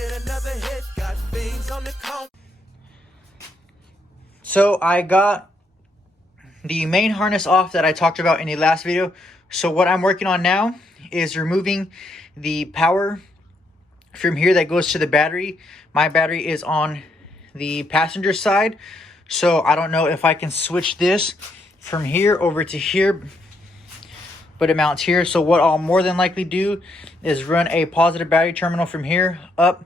get another hit. Got things on the count. So I got the main harness off that I talked about in the last video. So what I'm working on now is removing the power from here that goes to the battery. My battery is on the passenger side, so I don't know if I can switch this from here over to here, but it mounts here. So what I'll more than likely do is run a positive battery terminal from here up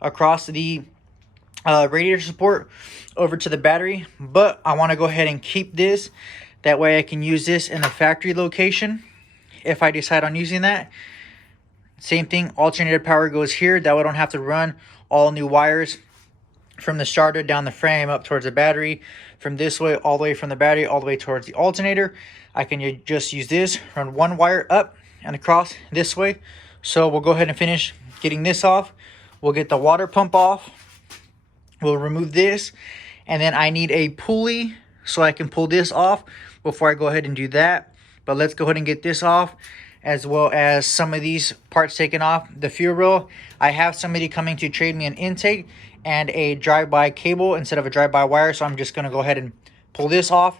across the radiator support over to the battery. But I want to go ahead and keep this, that way I can use this in the factory location if I decide on using that. Same thing, alternator power goes here, that way I don't have to run all new wires from the starter down the frame up towards the battery, from this way all the way from the battery all the way towards the alternator. I can just use this, run one wire up and across this way. So we'll go ahead and finish getting this off. We'll get the water pump off. We'll remove this, and then I need a pulley so I can pull this off before I go ahead and do that. But let's go ahead and get this off, as well as some of these parts taken off. The fuel rail, I have somebody coming to trade me an intake and a drive-by cable instead of a drive-by wire, so I'm just going to go ahead and pull this off,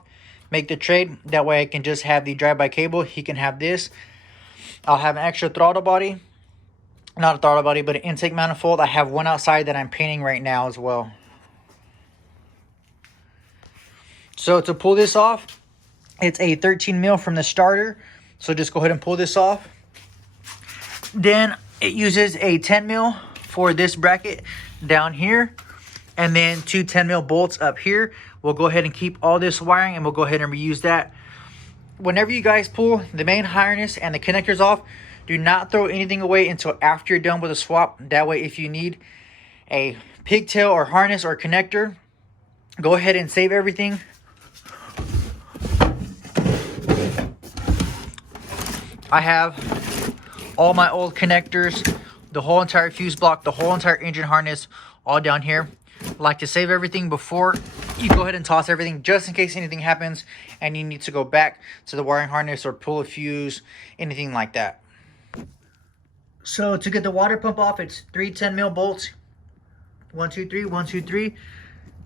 make the trade. That way I can just have the drive-by cable, he can have this. I'll have an extra throttle body, not a throttle body, but an intake manifold. I have one outside that I'm painting right now as well. So to pull this off, it's a 13 mil from the starter. So just go ahead and pull this off. Then it uses a 10 mil for this bracket down here, and then two 10 mil bolts up here. We'll go ahead and keep all this wiring, and we'll go ahead and reuse that. Whenever you guys pull the main harness and the connectors off, do not throw anything away until after you're done with the swap. That way, if you need a pigtail or harness or connector, go ahead and save everything. I have all my old connectors, the whole entire fuse block, the whole entire engine harness, all down here. I like to save everything before you go ahead and toss everything, just in case anything happens and you need to go back to the wiring harness or pull a fuse, anything like that. So to get the water pump off, it's 3 10 mil bolts. 1, 2, 3, 1, 2, 3.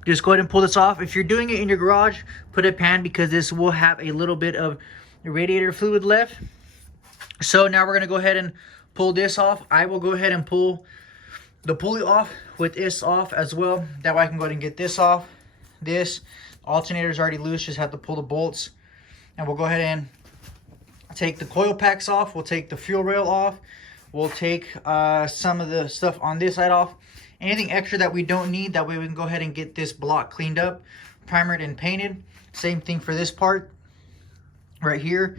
Just go ahead and pull this off. If you're doing it in your garage, put a pan, because this will have a little bit of radiator fluid left. So now we're going to go ahead and pull this off. I will go ahead and pull the pulley off with this off as well. That way I can go ahead and get this off. This alternator is already loose, just have to pull the bolts. And we'll go ahead and take the coil packs off. We'll take the fuel rail off. We'll take some of the stuff on this side off. Anything extra that we don't need, that way we can go ahead and get this block cleaned up, primered and painted. Same thing for this part right here.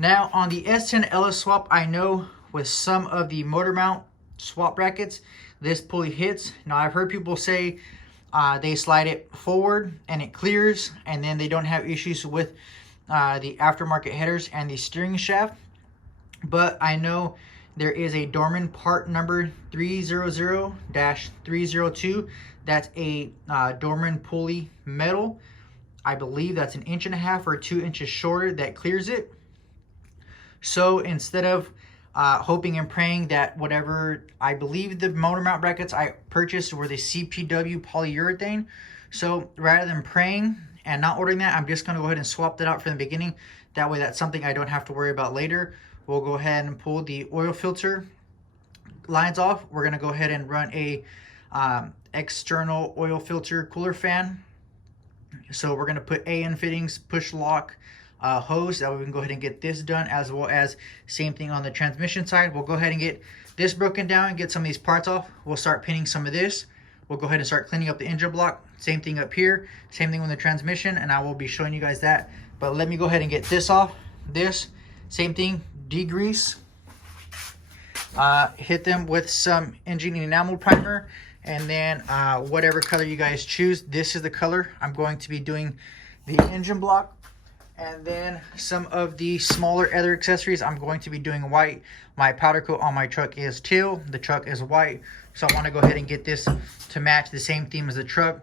Now on the S10 LS swap, I know with some of the motor mount swap brackets, this pulley hits. Now I've heard people say they slide it forward and it clears, and then they don't have issues with the aftermarket headers and the steering shaft. But I know there is a Dorman part number 300-302. That's a Dorman pulley metal. I believe that's 1.5 inches or 2 inches shorter that clears it. So instead of hoping and praying that whatever, I believe the motor mount brackets I purchased were the CPW polyurethane. So rather than praying and not ordering that, I'm just going to go ahead and swap that out from the beginning. That way that's something I don't have to worry about later. We'll go ahead and pull the oil filter lines off. We're going to go ahead and run a external oil filter cooler fan. So we're going to put AN fittings, push lock, hose. That way we can go ahead and get this done, as well as same thing on the transmission side. We'll go ahead and get this broken down and get some of these parts off. We'll start painting some of this. We'll go ahead and start cleaning up the engine block. Same thing up here, same thing with the transmission, and I will be showing you guys that. But let me go ahead and get this off. This same thing, degrease, hit them with some engine enamel primer, and then whatever color you guys choose. This is the color I'm going to be doing the engine block. And then some of the smaller other accessories, I'm going to be doing white. My powder coat on my truck is teal. The truck is white. So I want to go ahead and get this to match the same theme as the truck.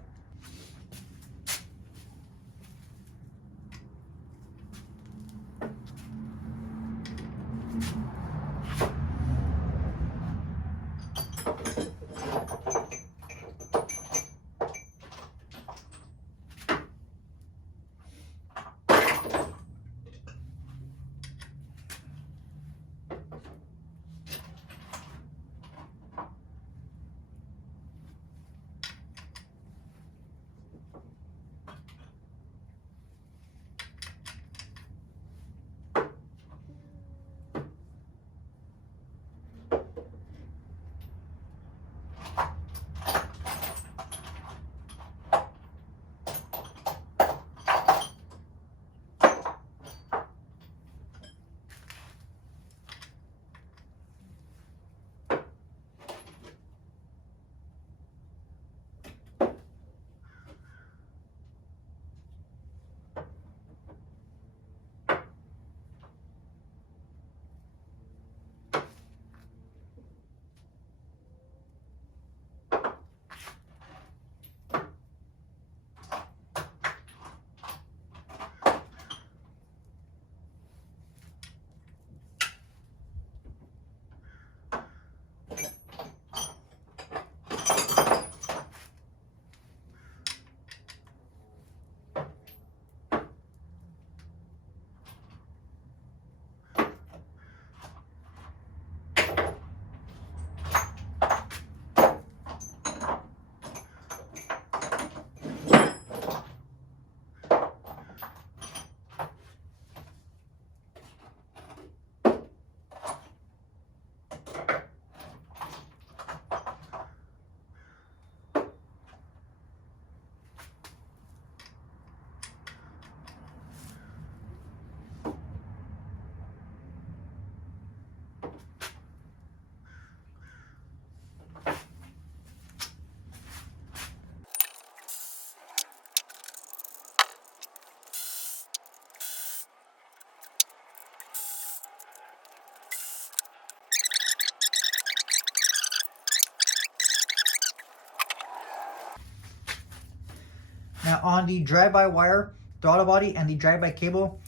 Now on the drive-by-wire throttle body and the drive-by cable,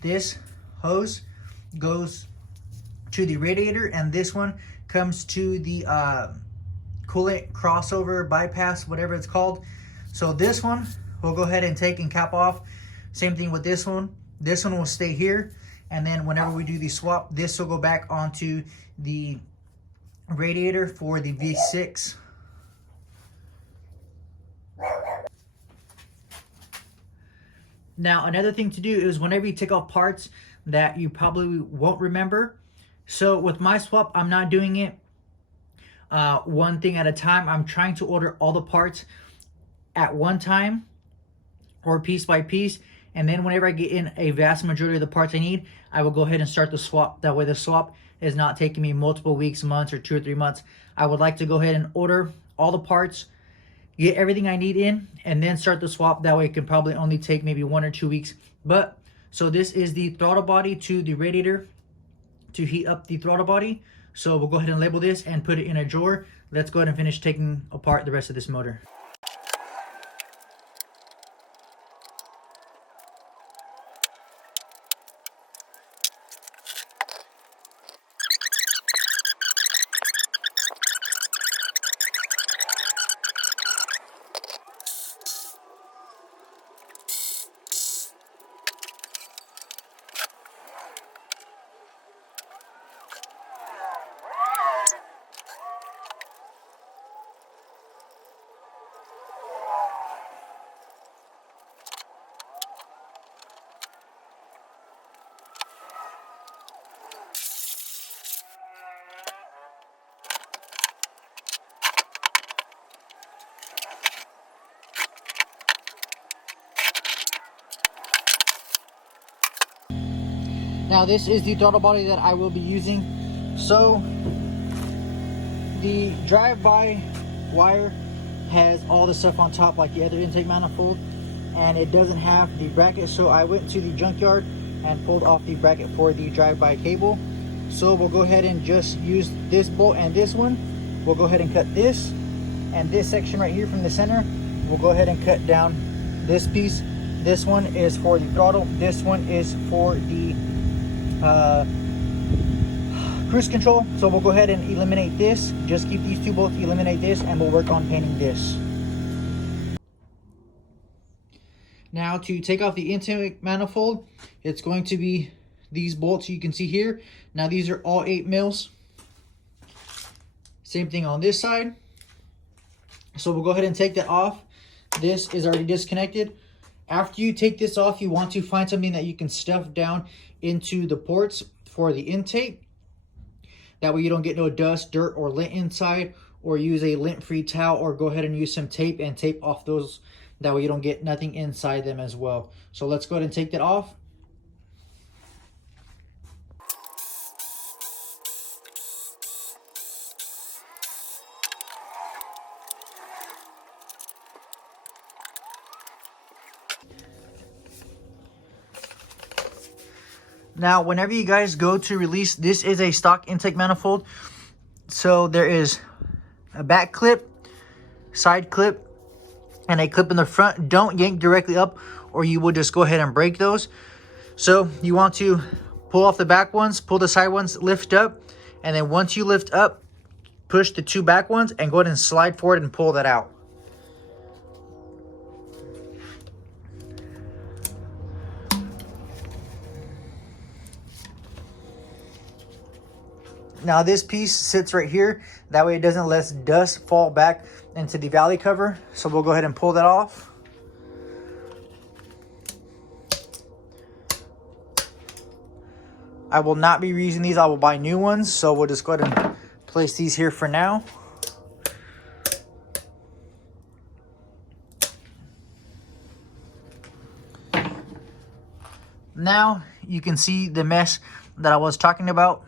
this hose goes to the radiator, and this one comes to the coolant crossover bypass, whatever it's called. So this one we'll go ahead and take and cap off. Same thing with this one. This one will stay here, and then whenever we do the swap, this will go back onto the radiator for the V6. Now another thing to do is whenever you take off parts that you probably won't remember. So with my swap, I'm not doing it one thing at a time. I'm trying to order all the parts at one time or piece by piece. And then whenever I get in a vast majority of the parts I need, I will go ahead and start the swap. That way the swap is not taking me multiple weeks, months, or 2 or 3 months. I would like to go ahead and order all the parts, get everything I need in, and then start the swap. That way it can probably only take maybe 1 or 2 weeks. But so this is the throttle body to the radiator to heat up the throttle body. So we'll go ahead and label this and put it in a drawer. Let's go ahead and finish taking apart the rest of this motor. Now this is the throttle body that I will be using. So the drive-by wire has all the stuff on top like the other intake manifold, and it doesn't have the bracket. So I went to the junkyard and pulled off the bracket for the drive-by cable. So we'll go ahead and just use this bolt and this one. We'll go ahead and cut this, and this section right here from the center, we'll go ahead and cut down this piece. This one is for the throttle. This one is for the cruise control. So we'll go ahead and eliminate this. Just keep these two bolts, eliminate this, and we'll work on painting this. Now to take off the intake manifold, it's going to be these bolts you can see here. Now these are all 8 mils. Same thing on this side. So we'll go ahead and take that off. This is already disconnected. After you take this off, you want to find something that you can stuff down into the ports for the intake. That way you don't get no dust, dirt, or lint inside, or use a lint-free towel, or go ahead and use some tape and tape off those. That way you don't get nothing inside them as well. So let's go ahead and take that off. Now, whenever you guys go to release, this is a stock intake manifold. So there is a back clip, side clip, and a clip in the front. Don't yank directly up or you will just go ahead and break those. So you want to pull off the back ones, pull the side ones, lift up. And then once you lift up, push the 2 back ones and go ahead and slide forward and pull that out. Now this piece sits right here. That way it doesn't let dust fall back into the valley cover. So we'll go ahead and pull that off. I will not be using these. I will buy new ones. So we'll just go ahead and place these here for now. Now you can see the mesh that I was talking about.